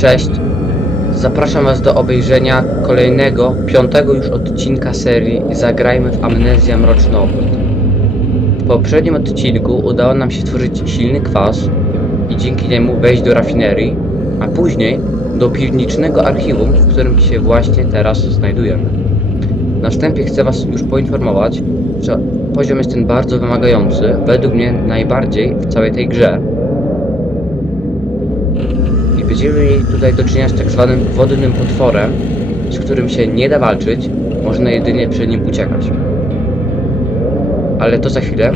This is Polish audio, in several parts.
Cześć. Zapraszam Was do obejrzenia kolejnego, piątego już odcinka serii Zagrajmy w Amnezja Mroczny Obłęd. W poprzednim odcinku udało nam się stworzyć silny kwas i dzięki niemu wejść do rafinerii, a później do piwniczego archiwum, w którym się właśnie teraz znajdujemy. Na wstępie chcę Was już poinformować, że poziom jest ten bardzo wymagający, według mnie najbardziej w całej tej grze. Mieli tutaj do czynienia z tak zwanym wodnym potworem, z którym się nie da walczyć, można jedynie przed nim uciekać. Ale to za chwilę.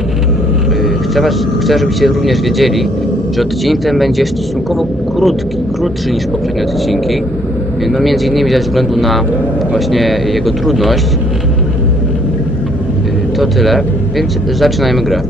Yy, Chcę, was, chcę, żebyście również wiedzieli, że odcinek ten będzie stosunkowo krótki, krótszy niż poprzednie odcinki. Yy, No między innymi ze względu na właśnie jego trudność. Yy, To tyle, więc zaczynajmy grę.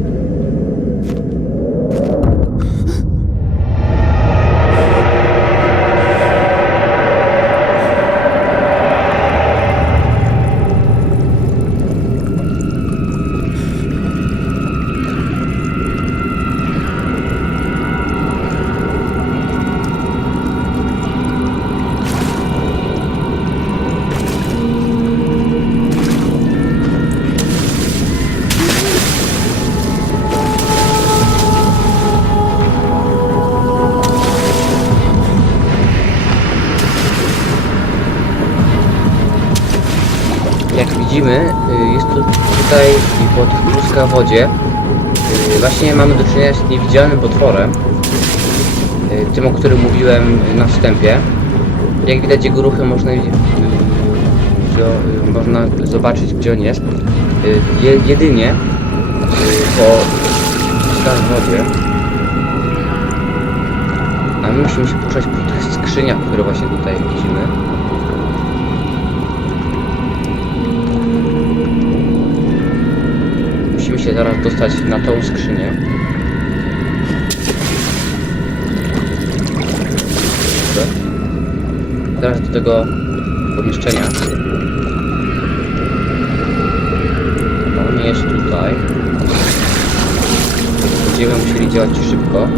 Po tych truskawodzie y, właśnie mamy do czynienia z niewidzialnym potworem, y, tym o którym mówiłem na wstępie. Jak widać jego ruchy można, y, y, można zobaczyć gdzie on jest. Y, Je, jedynie y, po truskawodzie a my musimy się poruszać po tych skrzyniach, które właśnie tutaj widzimy. Dostać na tą skrzynię. Dobrze. Teraz do tego pomieszczenia. On jest tutaj. Będziemy musieli działać szybko.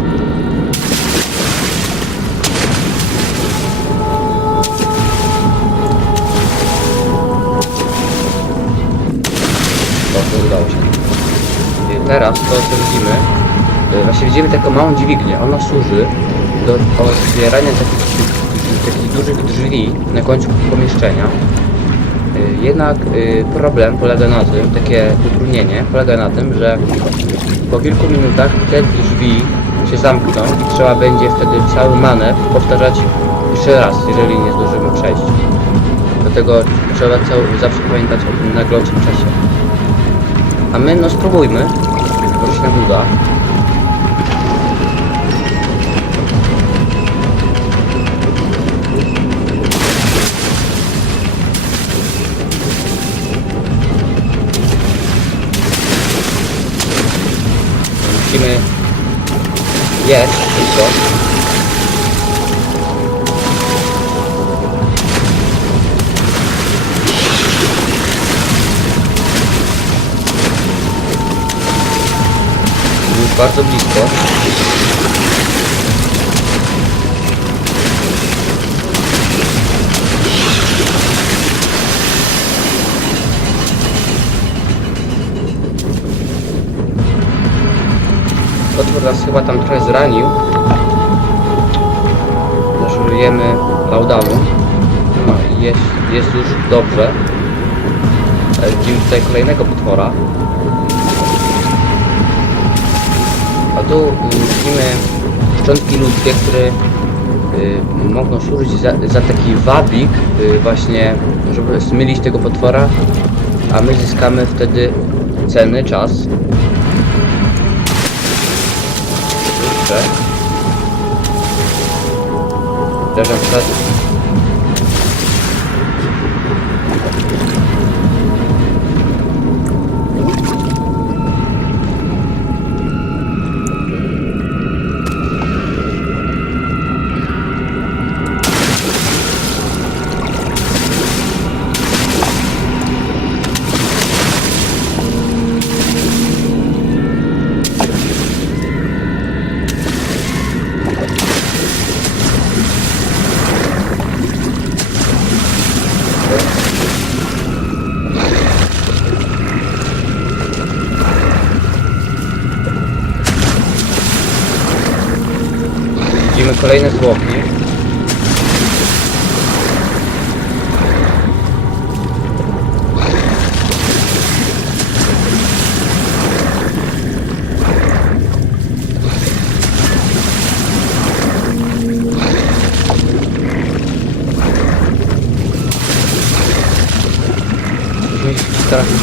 Udało się. Teraz to, co widzimy, y, właśnie widzimy taką małą dźwignię. Ona służy do otwierania takich, takich dużych drzwi na końcu pomieszczenia. Y, Jednak y, problem polega na tym, takie utrudnienie polega na tym, że po kilku minutach te drzwi się zamkną i trzeba będzie wtedy cały manewr powtarzać jeszcze raz, jeżeli nie zdążymy przejść. Dlatego trzeba cały, zawsze pamiętać o tym naglącym czasie. A my no spróbujmy. Może się nam uda. Musimy jeść tylko. Bardzo blisko. Potwór nas chyba tam trochę zranił. Zażurujemy laudanu. No jest, jest już dobrze. Widzimy tutaj kolejnego potwora. A tu y, widzimy szczątki ludzkie, które y, mogą służyć za, za taki wabik y, właśnie, żeby zmylić tego potwora, a my zyskamy wtedy cenny czas. Przed. kolejne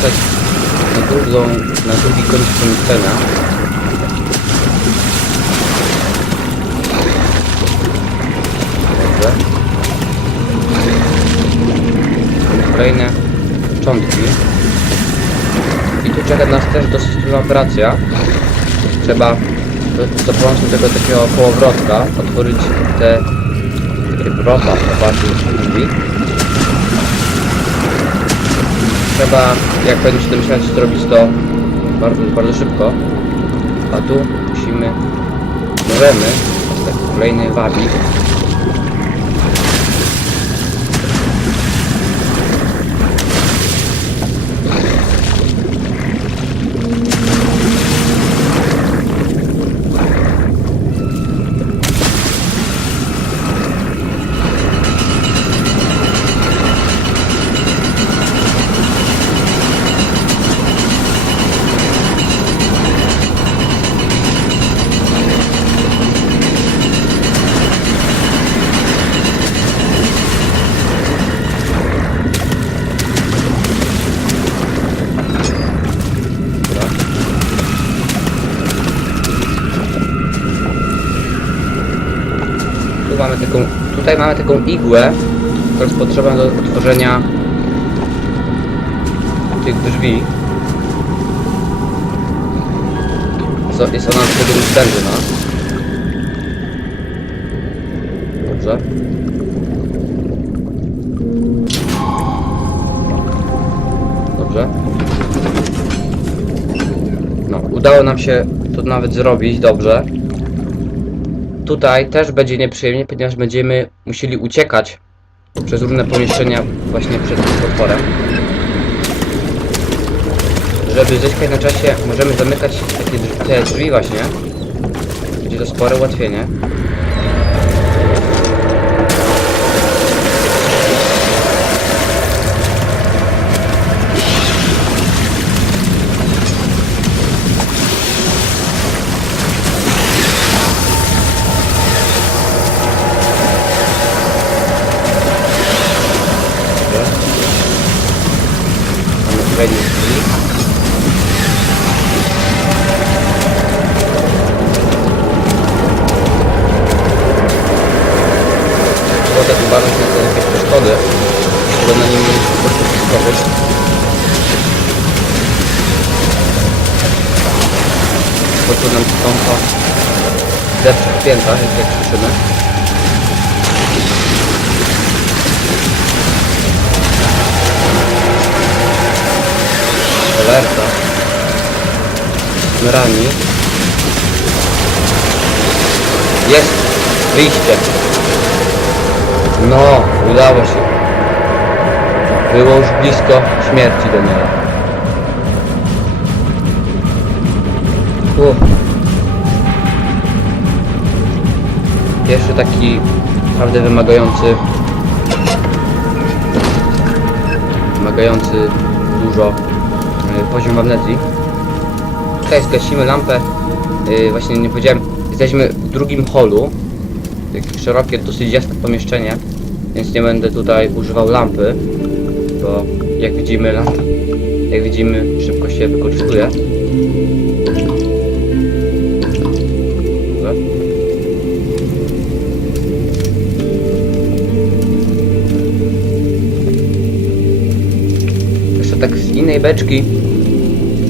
na drugą, na drugi koniec pomieszczenia. Dobrze. Kolejne szczątki. I tu czeka nas też dosyć trudna operacja. Trzeba za pomocą tego takiego kołowrotka otworzyć te takie wrota, zobaczyć drzwi. Trzeba, jak się domyślać, zrobić to bardzo, bardzo szybko. A tu musimy, możemy, jest taki kolejny wabik. Tu mamy taką, tutaj mamy taką igłę, która jest potrzebna do otworzenia tych drzwi. Co, jest ona do tego niezbędna. Dobrze. Dobrze. No, udało nam się to nawet zrobić dobrze. Tutaj też będzie nieprzyjemnie, ponieważ będziemy musieli uciekać przez różne pomieszczenia właśnie przed tym potworem. Żeby zyskać na czasie, możemy zamykać takie drzwi, te drzwi właśnie. Będzie to spore ułatwienie. Uważać na te jakieś przeszkody, żeby na nim po prostu. Bo tu nam stąpa deszcz pięta, jak, jak słyszymy. Alerta. Rani. Jest! Wyjście! No, udało się. Było już blisko śmierci Daniela. Uff. Pierwszy taki naprawdę wymagający wymagający dużo y, poziom amnezji. Tutaj zgasimy lampę. Y, właśnie nie powiedziałem, jesteśmy w drugim holu. Takie szerokie, dosyć jasne pomieszczenie, więc nie będę tutaj używał lampy, bo jak widzimy lampa, jak widzimy szybko się. Dobrze. Jeszcze tak z innej beczki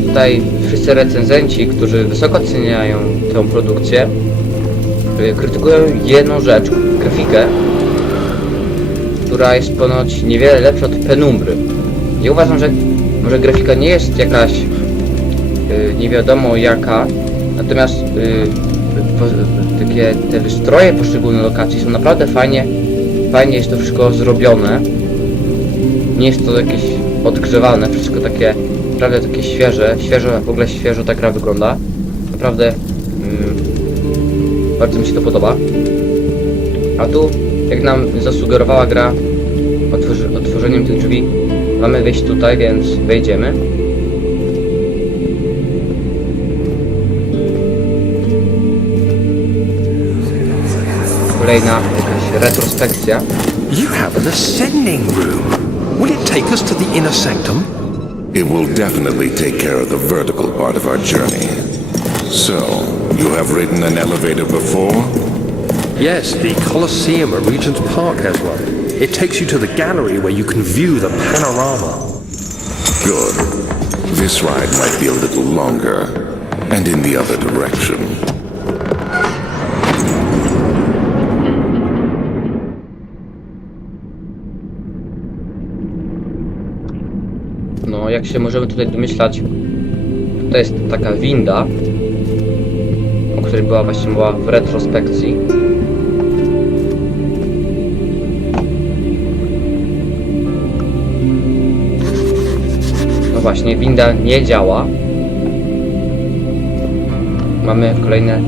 tutaj wszyscy recenzenci, którzy wysoko oceniają tę produkcję, krytykują jedną rzecz, grafikę, która jest ponoć niewiele lepsza od penumbry. Ja uważam, że może grafika nie jest jakaś y, nie wiadomo jaka, natomiast y, po, takie te wystroje poszczególnych lokacji są naprawdę fajnie, fajnie jest to wszystko zrobione. Nie jest to jakieś odgrzewane, wszystko takie naprawdę takie świeże, świeżo, w ogóle świeżo ta gra wygląda. Naprawdę bardzo mi się to podoba. A tu, jak nam zasugerowała gra otworzy, otworzeniem tych drzwi, mamy wejść tutaj, więc wejdziemy. Kolejna jakaś retrospekcja. You have an ascending room. Will it take us to the inner sanctum? It will definitely take care of the vertical part of our journey. So, you have ridden an elevator before? Yes, the Colosseum at Regent's Park has one. It takes you to the gallery where you can view the panorama. Good. This ride might be a little longer, and in the other direction. No, jak się możemy tutaj domyślać, to jest taka winda, o której była właśnie mowa w retrospekcji. No właśnie, winda nie działa. Mamy kolejne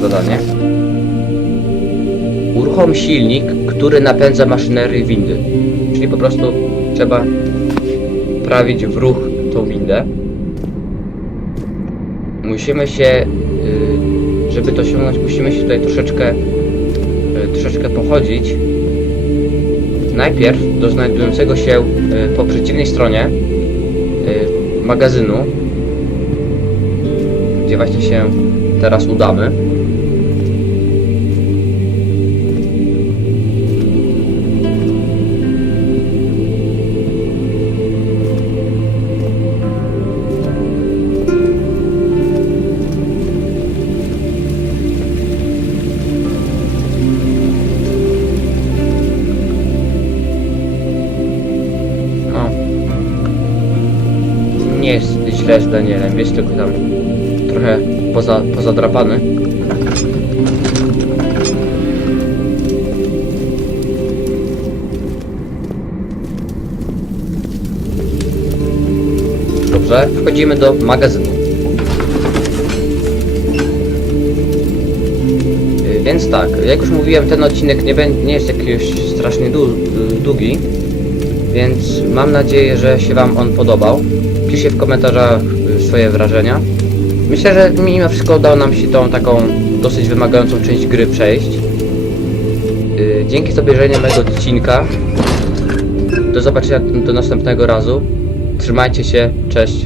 zadanie. Uruchom silnik, który napędza maszynerię windy. Czyli po prostu trzeba wprawić w ruch tą windę. Musimy się, żeby to osiągnąć, musimy się tutaj troszeczkę, y, troszeczkę pochodzić. Najpierw do znajdującego się y, po przeciwnej stronie y, magazynu, gdzie właśnie się teraz udamy. Nie jest źle z Danielem, jest tylko tam trochę poza, pozadrapany. Dobrze, wchodzimy do magazynu. Y, Więc tak, jak już mówiłem, ten odcinek nie, nie jest jakiś strasznie y, długi, więc mam nadzieję, że się Wam on podobał. Piszcie w komentarzach swoje wrażenia. Myślę, że mimo wszystko udało nam się tą taką dosyć wymagającą część gry przejść. Y, Dzięki za obejrzenie mojego odcinka. Do zobaczenia do następnego razu. Trzymajcie się, cześć.